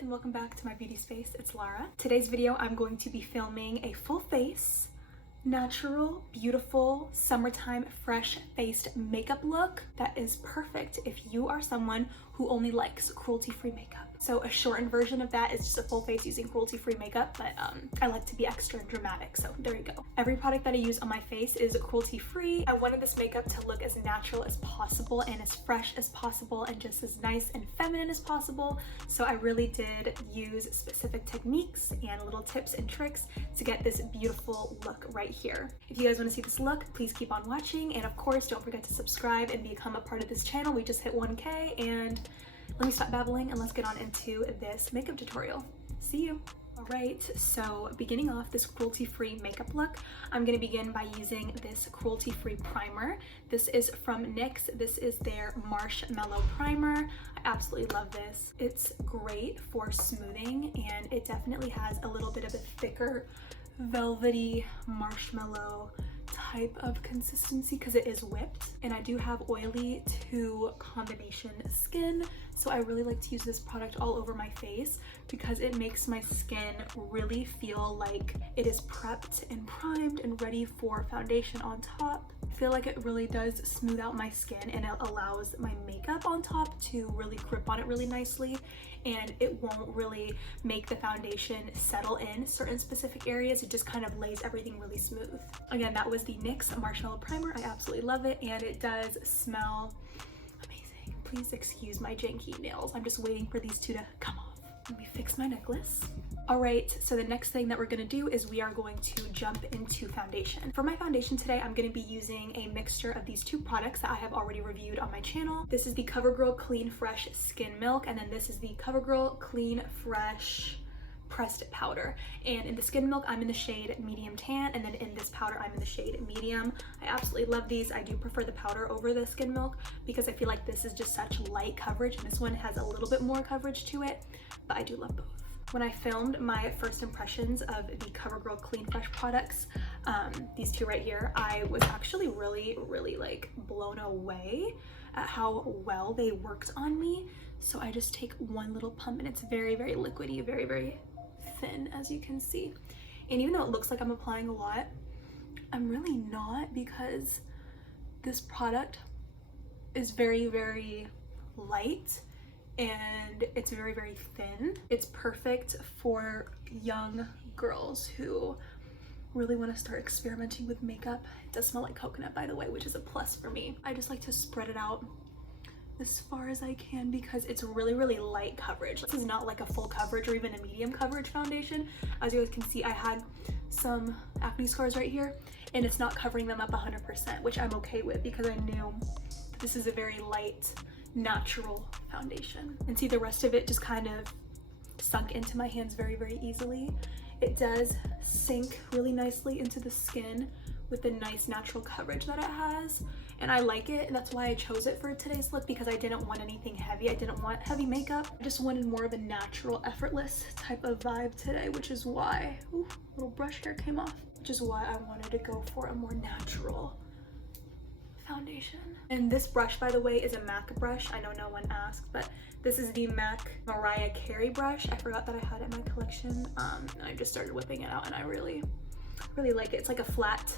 and welcome back to my beauty space. It's Lara. Today's video I'm going to be filming a full face, natural, beautiful, summertime, fresh faced makeup look that is perfect if you are someone who only likes cruelty-free makeup. So a shortened version of that is just a full face using cruelty-free makeup, but I like to be extra and dramatic, so there you go. Every product that I use on my face is cruelty-free. I wanted this makeup to look as natural as possible and as fresh as possible and just as nice and feminine as possible, so I really did use specific techniques and little tips and tricks to get this beautiful look right here. If you guys want to see this look, please keep on watching, and of course don't forget to subscribe and become a part of this channel. We just hit 1K, and let me stop babbling and let's get on into this makeup tutorial. See you. All right, so beginning off this cruelty-free makeup look, I'm gonna begin by using this cruelty-free primer. This is from NYX. This is their Marshmallow Primer. I absolutely love this. It's great for smoothing, and it definitely has a little bit of a thicker, velvety marshmallow type of consistency because it is whipped, and I do have oily to combination skin, so I really like to use this product all over my face because it makes my skin really feel like it is prepped and primed and ready for foundation on top. I feel like it really does smooth out my skin, and it allows my makeup on top to really grip on it really nicely, and it won't really make the foundation settle in certain specific areas. It just kind of lays everything really smooth. Again, that was the NYX Marshmallow Primer. I absolutely love it, and it does smell amazing. Please excuse my janky nails. I'm just waiting for these two to come off. Let me fix my necklace. All right, so the next thing that we're gonna do is we are going to jump into foundation. For my foundation today, I'm gonna be using a mixture of these two products that I have already reviewed on my channel. This is the CoverGirl Clean Fresh Skin Milk, and then this is the CoverGirl Clean Fresh Pressed Powder. And in the Skin Milk, I'm in the shade Medium Tan, and then in this powder, I'm in the shade Medium. I absolutely love these. I do prefer the powder over the Skin Milk because I feel like this is just such light coverage, and this one has a little bit more coverage to it, but I do love both. When I filmed my first impressions of the CoverGirl Clean Fresh products, these two right here, I was actually really like blown away at how well they worked on me. So I just take one little pump, and it's very liquidy, very thin, as you can see. And even though it looks like I'm applying a lot, I'm really not, because this product is very light, and it's very thin. It's perfect for young girls who really want to start experimenting with makeup. It does smell like coconut, by the way, which is a plus for me. I just like to spread it out as far as I can because it's really light coverage. This is not like a full coverage or even a medium coverage foundation. As you guys can see, I had some acne scars right here, and it's not covering them up 100%, which I'm okay with because I knew this is a very light, natural foundation. And see, the rest of it just kind of sunk into my hands very easily. It does sink really nicely into the skin with the nice natural coverage that it has, and I like it, and that's why I chose it for today's look, because I didn't want anything heavy. I didn't want heavy makeup. I just wanted more of a natural, effortless type of vibe today, which is why, ooh, little brush hair came off, which is why I wanted to go for a more natural foundation. And this brush, by the way, is a MAC brush. I know no one asked, but this is the MAC Mariah Carey brush. I forgot that I had it in my collection, and I just started whipping it out, and I really like it. It's like a flat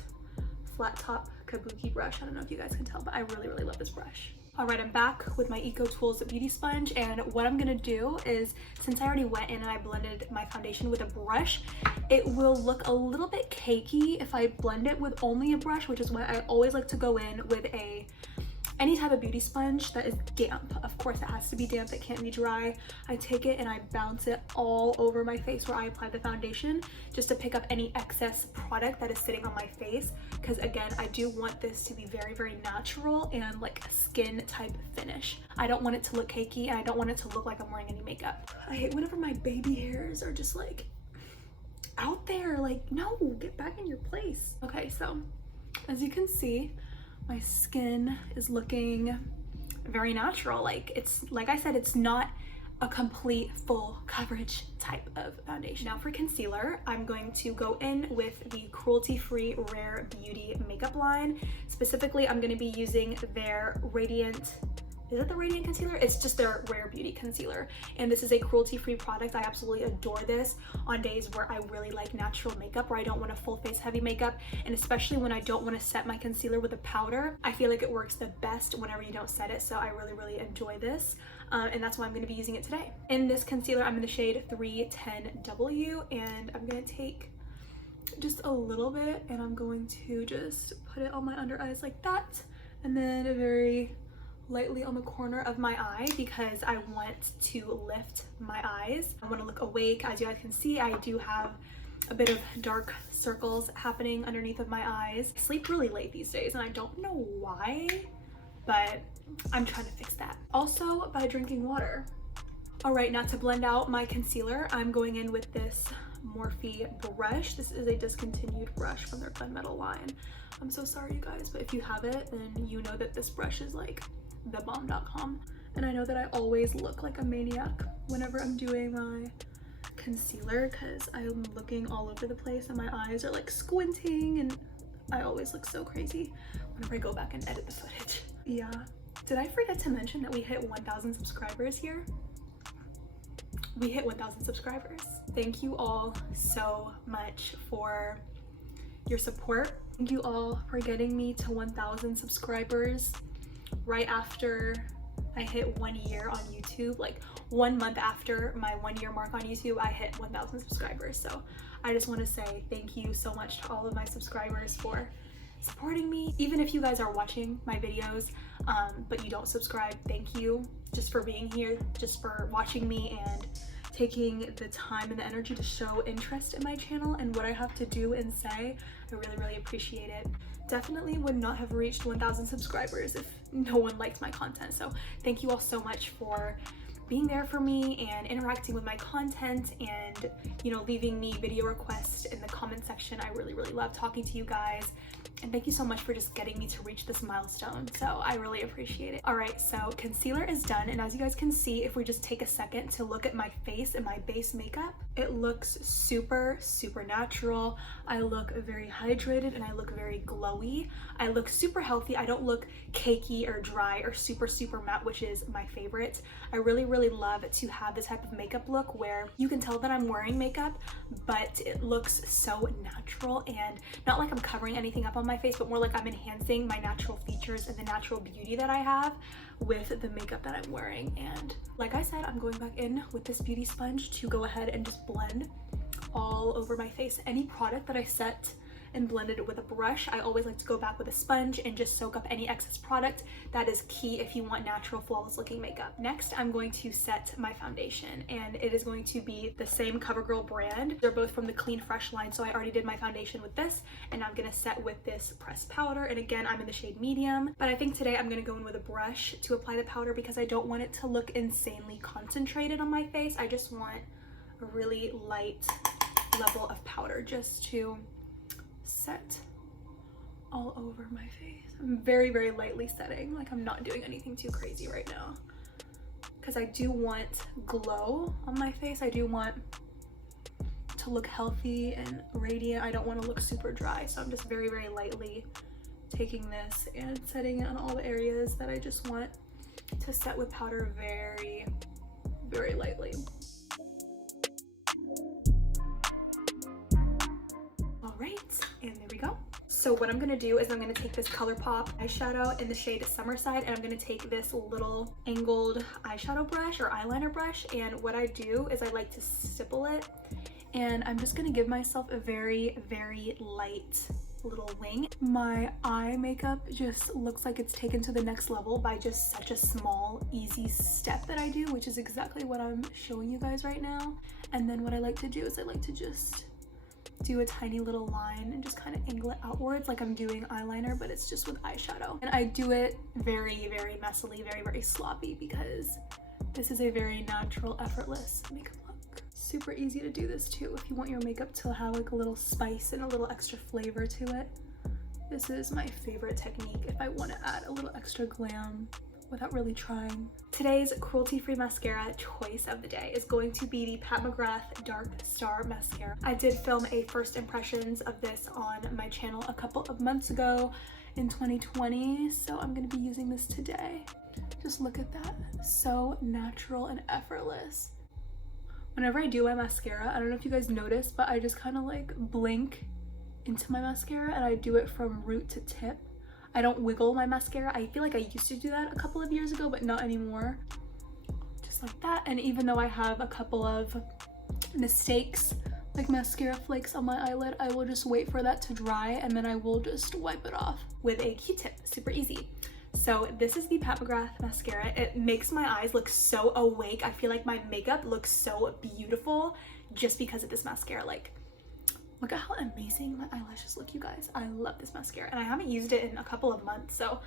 top kabuki brush. I don't know if you guys can tell, but I really love this brush. All right, I'm back with my Eco Tools beauty sponge, and what I'm gonna do is, since I already went in and I blended my foundation with a brush, it will look a little bit cakey if I blend it with only a brush, which is why I always like to go in with any type of beauty sponge that is damp. Of course, it has to be damp, it can't be dry. I take it and I bounce it all over my face where I apply the foundation, just to pick up any excess product that is sitting on my face, because again, I do want this to be very natural and like a skin type finish. I don't want it to look cakey, and I don't want it to look like I'm wearing any makeup. I hate whenever my baby hairs are just like out there, like, no, get back in your place. Okay, so as you can see, my skin is looking very natural. Like I said, it's not a complete full coverage type of foundation. Now for concealer, I'm going to go in with the cruelty-free Rare Beauty makeup line. Specifically, I'm going to be using their Radiant is it the Radiant Concealer? It's just their Rare Beauty Concealer. And this is a cruelty-free product. I absolutely adore this on days where I really like natural makeup, where I don't want a full face heavy makeup. And especially when I don't want to set my concealer with a powder, I feel like it works the best whenever you don't set it. So I really, really enjoy this. And that's why I'm going to be using it today. In this concealer, I'm in the shade 310W, and I'm going to take just a little bit and I'm going to just put it on my under eyes like that, and then very lightly on the corner of my eye because I want to lift my eyes. I want to look awake. As you guys can see, I do have a bit of dark circles happening underneath of my eyes. I sleep really late these days and I don't know why, but I'm trying to fix that. Also by drinking water. All right, now to blend out my concealer, I'm going in with this Morphe brush. This is a discontinued brush from their gunmetal line. I'm so sorry you guys, but if you have it, then you know that this brush is like thebomb.com. And I know that I always look like a maniac whenever I'm doing my concealer because I'm looking all over the place and my eyes are like squinting and I always look so crazy whenever I go back and edit the footage. Yeah. Did I forget to mention that we hit 1,000 subscribers here? We hit 1,000 subscribers. Thank you all so much for your support. Thank you all for getting me to 1,000 subscribers right after I hit 1 year on YouTube. Like 1 month after my 1 year mark on YouTube, I hit 1,000 subscribers. So I just want to say thank you so much to all of my subscribers for supporting me. Even if you guys are watching my videos but you don't subscribe, thank you just for being here, just for watching me and taking the time and the energy to show interest in my channel and what I have to do and say. I really, really appreciate it. Definitely would not have reached 1,000 subscribers if no one liked my content. So thank you all so much for being there for me and interacting with my content and, you know, leaving me video requests in the comment section. I really, really love talking to you guys. And thank you so much for just getting me to reach this milestone. So I really appreciate it. All right, so concealer is done. And as you guys can see, if we just take a second to look at my face and my base makeup, it looks super, super natural. I look very hydrated and I look very glowy. I look super healthy. I don't look cakey or dry or super, super matte, which is my favorite. I really, really love to have this type of makeup look where you can tell that I'm wearing makeup, but it looks so natural and not like I'm covering anything up on my face, but more like I'm enhancing my natural features and the natural beauty that I have with the makeup that I'm wearing. And like I said, I'm going back in with this beauty sponge to go ahead and just blend all over my face. Any product that I set and blended it with a brush, I always like to go back with a sponge and just soak up any excess product. That is key if you want natural, flawless looking makeup. Next, I'm going to set my foundation, and it is going to be the same CoverGirl brand. They're both from the Clean Fresh line, so I already did my foundation with this, and I'm gonna set with this pressed powder. And again, I'm in the shade medium, but I think today I'm gonna go in with a brush to apply the powder because I don't want it to look insanely concentrated on my face. I just want a really light level of powder just to set all over my face. I'm very, very lightly setting, like I'm not doing anything too crazy right now because I do want glow on my face. I do want to look healthy and radiant. I don't want to look super dry, so I'm just very, very lightly taking this and setting it on all the areas that I just want to set with powder very, very lightly. Alright, and there we go. So what I'm gonna do is I'm gonna take this ColourPop eyeshadow in the shade Summerside, and I'm gonna take this little angled eyeshadow brush or eyeliner brush, and what I do is I like to stipple it, and I'm just gonna give myself a very, very light little wing. My eye makeup just looks like it's taken to the next level by just such a small, easy step that I do, which is exactly what I'm showing you guys right now. And then what I like to do is I like to just do a tiny little line and just kind of angle it outwards like I'm doing eyeliner, but it's just with eyeshadow. And I do it very, very messily, very, very sloppy because this is a very natural, effortless makeup look. Super easy to do this too if you want your makeup to have like a little spice and a little extra flavor to it. This is my favorite technique if I want to add a little extra glam without really trying. Today's cruelty-free mascara choice of the day is going to be the Pat McGrath Dark Star Mascara. I did film a first impressions of this on my channel a couple of months ago in 2020, so I'm going to be using this today. Just look at that. So natural and effortless. Whenever I do my mascara, I don't know if you guys notice, but I just kind of like blink into my mascara and I do it from root to tip. I don't wiggle my mascara. I feel like I used to do that a couple of years ago, but not anymore. Just like that. And even though I have a couple of mistakes, like mascara flakes on my eyelid, I will just wait for that to dry and then I will just wipe it off with a Q-tip. Super easy. So this is the Pat McGrath mascara. It makes my eyes look so awake. I feel like my makeup looks so beautiful just because of this mascara. Like, look at how amazing my eyelashes look, you guys. I love this mascara and I haven't used it in a couple of months, so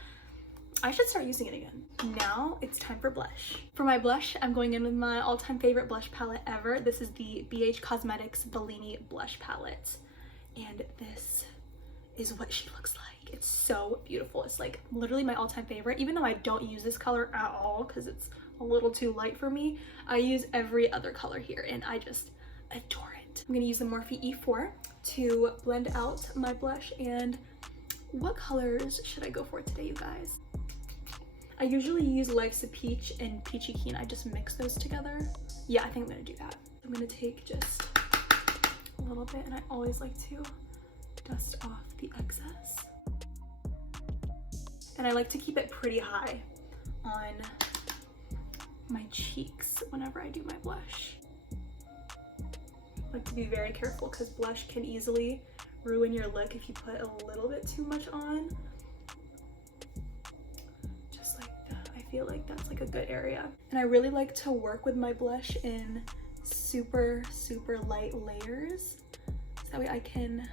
I should start using it again. Now it's time for blush. For my blush, I'm going in with my all-time favorite blush palette ever. This is the BH Cosmetics Bellini blush palette. And this is what she looks like. It's so beautiful. It's like literally my all-time favorite, even though I don't use this color at all because it's a little too light for me. I use every other color here and I just adore it. I'm gonna use the Morphe E4 to blend out my blush. And what colors should I go for today, you guys? I usually use Life's a Peach and Peachy Keen. I just mix those together. Yeah, I think I'm gonna do that. I'm gonna take just a little bit and I always like to dust off the excess. And I like to keep it pretty high on my cheeks whenever I do my blush. I like to be very careful because blush can easily ruin your look if you put a little bit too much on. Just like that. I feel like that's like a good area. And I really like to work with my blush in super, super light layers. So that way I can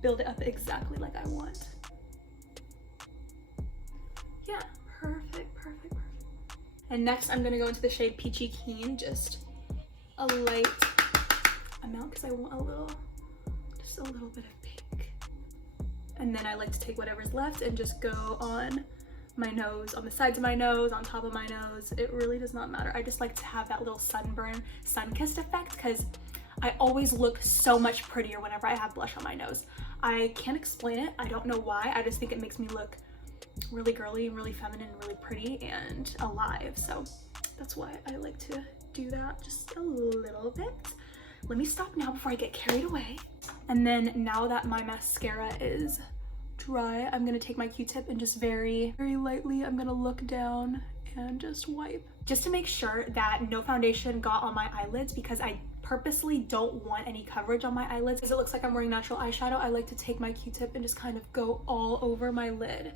build it up exactly like I want. Yeah, perfect, perfect, perfect. And next I'm gonna go into the shade Peachy Keen, just a light amount because I want just a little bit of pink. And then I like to take whatever's left and just go on my nose, on the sides of my nose, on top of my nose. It really does not matter. I just like to have that little sunburn, sun-kissed effect because I always look so much prettier whenever I have blush on my nose. I can't explain it. I don't know why. I just think it makes me look really girly and really feminine and really pretty and alive. So that's why I like to do that just a little bit. Let me stop now before I get carried away. And then now that my mascara is dry, I'm gonna take my Q-tip and just very, very lightly, I'm gonna look down and just wipe. Just to make sure that no foundation got on my eyelids because I purposely don't want any coverage on my eyelids. Because it looks like I'm wearing natural eyeshadow, I like to take my Q-tip and just kind of go all over my lid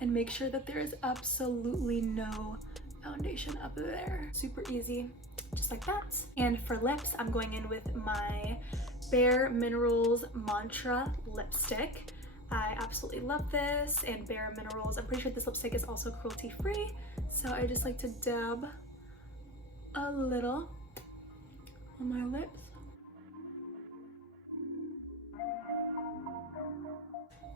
and make sure that there is absolutely no foundation up there. Super easy, just like that. And for lips, I'm going in with my Bare Minerals Mantra lipstick. I absolutely love this, and Bare Minerals, I'm pretty sure this lipstick is also cruelty free, so I just like to dab a little on my lips.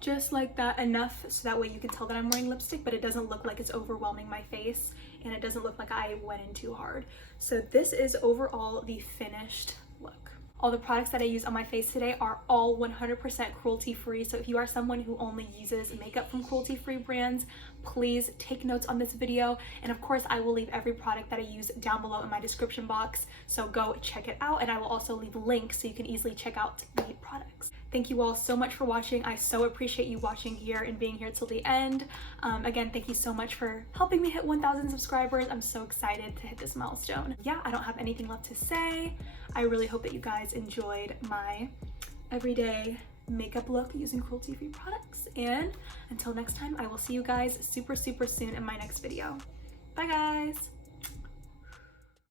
Just like that, enough so that way you can tell that I'm wearing lipstick, but it doesn't look like it's overwhelming my face and it doesn't look like I went in too hard. So this is overall the finished look. All the products that I use on my face today are all 100% cruelty free. So if you are someone who only uses makeup from cruelty free brands, please take notes on this video. And of course, I will leave every product that I use down below in my description box. So go check it out. And I will also leave links so you can easily check out the products. Thank you all so much for watching. I so appreciate you watching here and being here till the end. Again, thank you so much for helping me hit 1,000 subscribers. I'm so excited to hit this milestone. Yeah, I don't have anything left to say. I really hope that you guys enjoyed my everyday makeup look using cruelty-free products. And until next time, I will see you guys super, super soon in my next video. Bye guys.